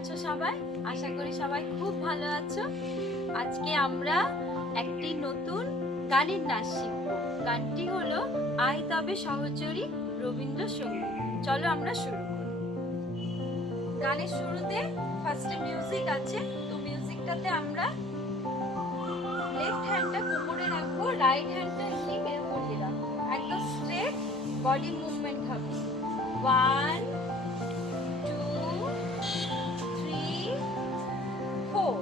আছো সবাই? আশা করি সবাই খুব ভালো আছো। আজকে আমরা একটি নতুন গানের নাচ শিখব। গানটি হলো আয় তবে সহচরী রবীন্দ্র সঙ্গীত। চলো আমরা শুরু করি। গানের শুরুতে ফার্স্টে মিউজিক আছে, তো মিউজিকটাতে আমরা লেফট হ্যান্ডটা কোমরে রাখবো, রাইট হ্যান্ডটা এমনি বের করে রাখবো, একদম স্ট্রেট বডি মুভমেন্ট হবে। 1 2 3 4।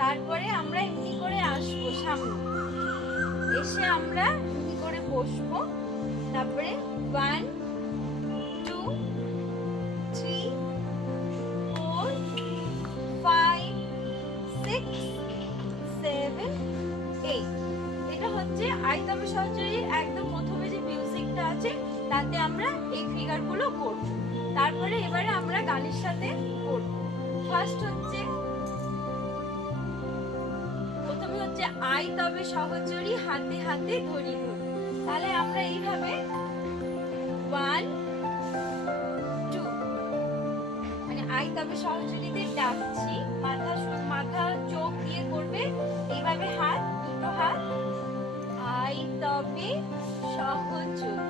তারপরে আমরা এমনি করে আসবো সামনে, এসে আমরা এমনি করে বসবো। তারপরে 1 2 3 4 5 6 7 8। এটা হচ্ছে আয় তবে সহচরীর একদম প্রথমে যে মিউজিকটা আছে তাতে আমরা এই ফিগারগুলো করব। তারপরে এবারে আমরা গানের সাথে করব। ফার্স্ট হচ্ছে প্রথমে হচ্ছে আয় তবে সহচরী হাতে হাতে ধরি ধরি। তাহলে আমরা এইভাবে 1 2 মানে আয় তবে সহচরীতে ডাকছি, মাথা চোখ দিয়ে করবে এইভাবে, হাত দুটো হাত আয় তবে সহচরী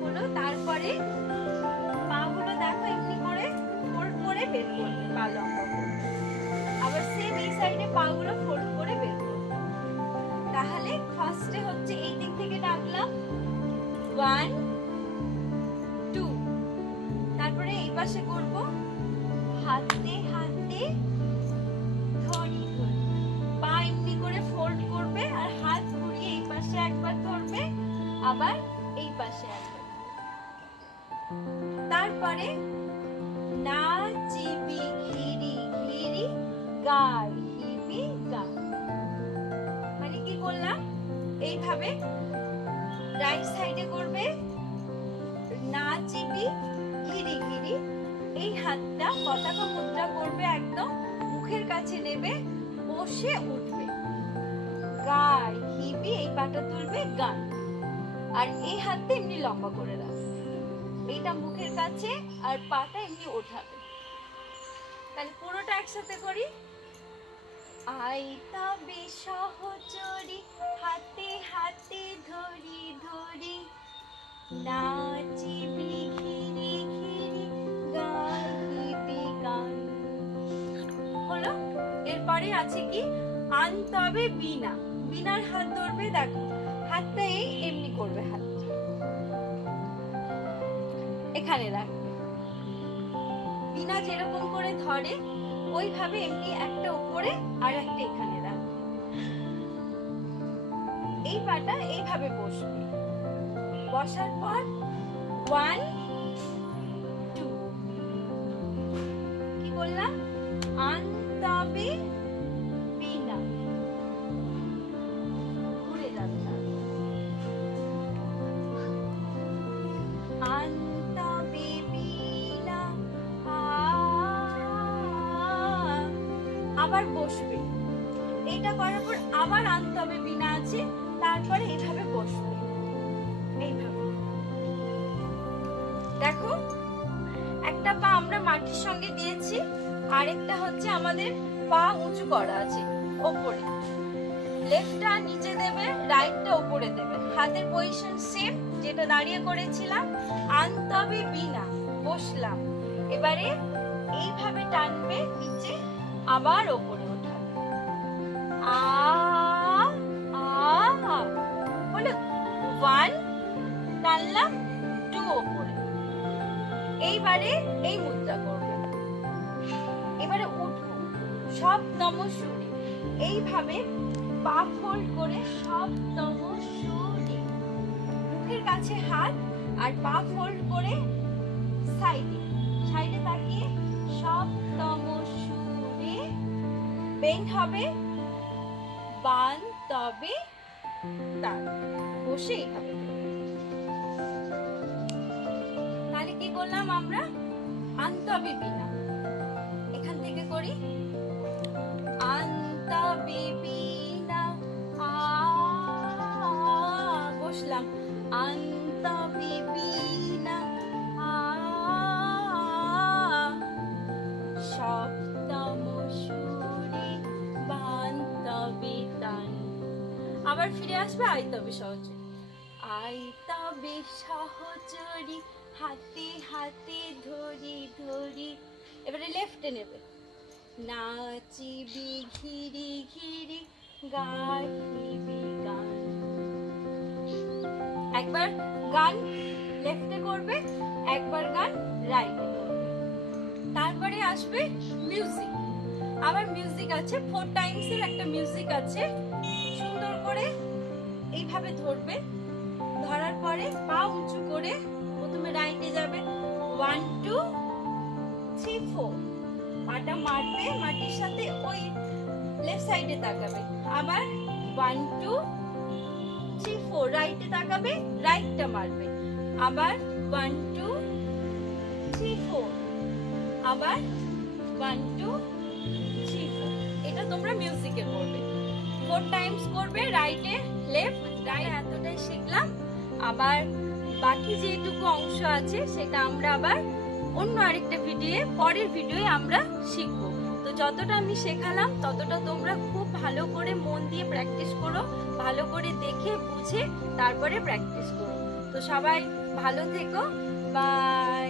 হলো। তারপরে পাগুলো দেখো এমনি করে ফোল্ড করে বের করবে, পা লম্বা করে। আবার সেম এই সাইডে পাগুলো ফোল্ড করে বের করবে। তাহলে ফার্স্টে হচ্ছে এই দিক থেকে ডাকলাম 1 2। তারপরে এই পাশে করব হাতে হাতে ধরি ধরি, পা এমনি করে ফোল্ড করবে আর হাত ঘুরিয়ে এই পাশে একবার ধরবে, আবার এই পাশে একবার। তারপরে নাচিবি ঘিরি ঘিরি গাইবি গান। মানে কি করলাম, এইভাবে রাইট সাইডে করবে নাচিবি ঘিরি ঘিরি, এই হাতটা পতাকা মুদ্রা করবে, একদম মুখের কাছে নেবে, বসে উঠবে, গাইবি এই পাটা তুলবে গান, আর এই হাতটা এমনি লম্বা করে রাখবে, এইটা মুখের কাছে আর পাটা এমনি ওঠাবে। তাহলে পুরোটা একসাথে করি। আয় তবে সহচরী হাতে হাতে ধরি ধরি, নাচিবি ঘিরি ঘিরি গাইবি গান। হলো। এরপরে আছে কি আন তবে বিনা। বিনার হাত ধরবে, দেখো হাতটা এই এমনি করবে, হাতটা এখানে রাখবে, বিনা যেরকম করে ধরে ওইভাবে এমনি একটা উপরে আর একটা এখানে রাখবে। এই পাটা এইভাবে বসবে, বসার পর 1 2 কি বললাম, আন তবে বিনা, ঘুরে যাবে, আন তবে বিনা, আবার বসবে। এইটা করার পর আবার আনতে হবে বিনা আছে, তারপরে এইভাবে বসবে, এইভাবে। দেখো একটা পা আমরা মাটির সঙ্গে দিয়েছি, আরেকটা হচ্ছে আমাদের পা উঁচু করা আছে ওপরে। লেফটটা নিচে দেবে, রাইটটা উপরে দেবে, হাতের পজিশন সেম যেটা দাঁড়িয়ে করেছিলাম। আনতে হবে বিনা, বসলাম, এবারে এইভাবে টানবে নিচে, আবার ওপরে ওঠাবে, আ আ বলে 1 টানলাম, 2 ওপরে। এইবারে এই মুদ্রা করবে, এবারে উঠবো সপ্তম সুরে, এইভাবে পা ফোল্ড করে সপ্তম সুরে, মুখের কাছে হাত আর পা ফোল্ড করে সাইডে সাইডে তাকিয়ে সপ্তম সুরে বেন্ড হবে, বান তবে তার, বসে এইভাবে। তাহলে কি করলাম আমরা, আনতবে বিনা, এখান থেকে করি আনতবে বিনা, বসলাম, আনতবে বিনা, আবার ফিরে আসবে আই তবে সহচরী। আই তবে সহচরী হাতে হাতে ধরি ধরি। এবারে লেফটে নেবে। নাচিবি ঘিরি ঘিরি গাইবি গান। একবার গান লেফটে করবে, একবার গান রাইটে করবে। তারপরে আসবে মিউজিক। আবার মিউজিক আছে, 4 টাইমস এর একটা মিউজিক আছে। সুন্দর করে এইভাবে ধরবে, ধরার পরে পা উঁচু করে প্রথমে রাইটে যাবে, 1 2 3 4। পাটা মারবে, মাটির সাথে ওই লেফট সাইডে তাকাবে। আবার 1 2 3 4 রাইটে তাকাবে, রাইটটা মারবে। আবার 1 2 3 4। আবার 1 2 3 4। এটা তোমরা মিউজিকে করবে, 4 টাইমস করবে, রাইটে লেফট রাইট। এতটাই শিখলাম। আবার বাকি যেটুকু অংশ আছে সেটা আমরা আবার অন্য আরেকটা ভিডিও, পরের ভিডিওয়ে আমরা শিখব। তো যতটা আমি শেখালাম ততটা তোমরা খুব ভালো করে মন দিয়ে প্র্যাকটিস করো, ভালো করে দেখে বুঝে তারপরে প্র্যাকটিস করো। তো সবাই ভালো থেকো, বাই।